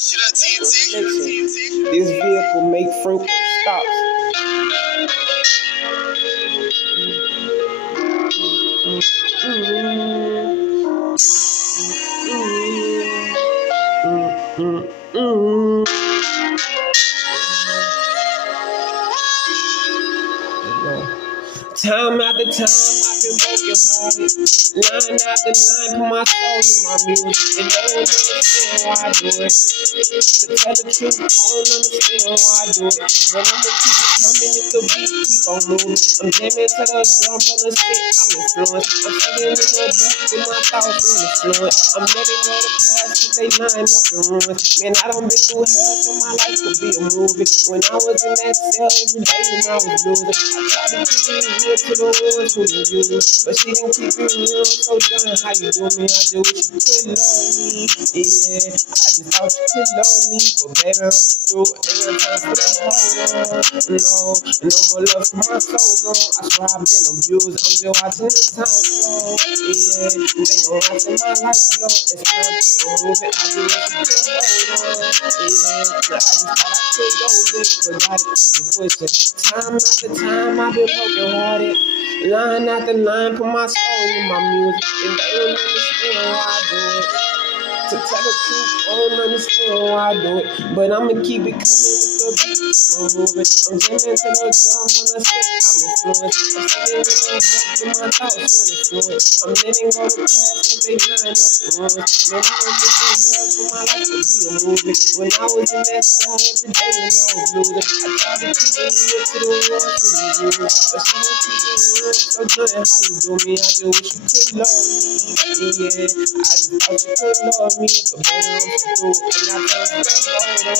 Reflection. This vehicle make frequent stops. Time after time, I've been broken hearted. Line after line, put my soul in my music. And they don't understand why I do it. To tell the truth, I don't understand why I do it. But I'ma keep it coming if the beat keep on moving. I'm jamming to the drums on the stick, I'm influenced. I'm sitting in the booth with my thoughts on the fluent. I'm letting go the past cause they line up and ruin. Man, I done been through hell so my life could be a movie. When I was in that cell every day when I was losing, I tried to keep it real to the ones who knew you. But she didn't keep it real, so done how you do me. I do wish you could love me, yeah. I just thought you could love me, but baby, I'm through. Ain't got time for that hold on. No more love for my soul gone. I swear I've been abused. I'm just watching the time flow, yeah. They gon' watching my life blow. It's time to keep on moving. I do wish you could hold on, yeah. I just thought I could go big, but gotta keep it pushing. Time after time, I've been broken hearted. Line after line, put my soul in my music, and they don't understand why I do it. To tell the truth, I don't understand why I do it, but I'ma keep it coming with the beat, keep on moving. I'm jamming to the drums on the stick, I'm influenced. I'm sitting in the book with my thoughts on the fluent. I'm letting go the past cause they line up and ruin. Man, I done been through hell so my life could be a movie. When I was in that cell every day when I was losing, I tried to keep it real to the ones who knew you. But she didn't keep it real, so good how you do me. I just wish you could love me, yeah. I just thought you could love me, but baby, I'm through. And I can't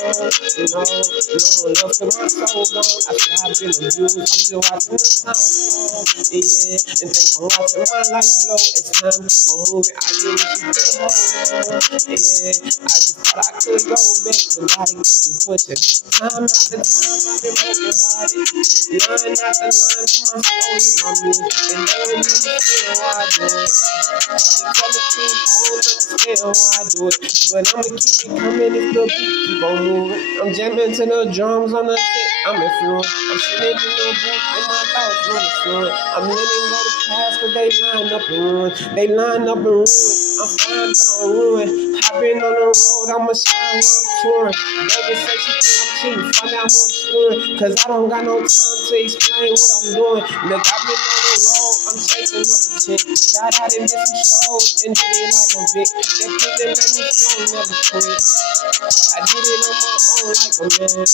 hold on, no more love for my soul gone. I swear I've been abused, I'm just watching the time flow, yeah. And think I'm watching my life blow. It's time to keep on moving. I just wish you could hold on, yeah. I just thought I could go back, but gotta keep it pushing. Time after time, I've been broken hearted. Line after line, put my soul in my music, and they don't understand why I do it. To tell the truth, I don't understand why I do it, but I'ma keep it coming if the beat keep on moving. I'm jamming to the drums on the stick, I'm influenced. I'm sitting in the booth with my thoughts on the fluent. I'm letting go the past cause they line up and ruin. They line up and ruin. I'm fine but I'm ruined. I've been on the road, I'ma shine while I'm touring. Baby say she think I'm cheating, find out who I'm screwing. Cause I don't got no time to explain what I'm doing. Look, I've been on the road, I'm chasing up a chick. Got out and did some shows and did it like a Vic. That kid that made me strong, never quit. I did it on my own like a man.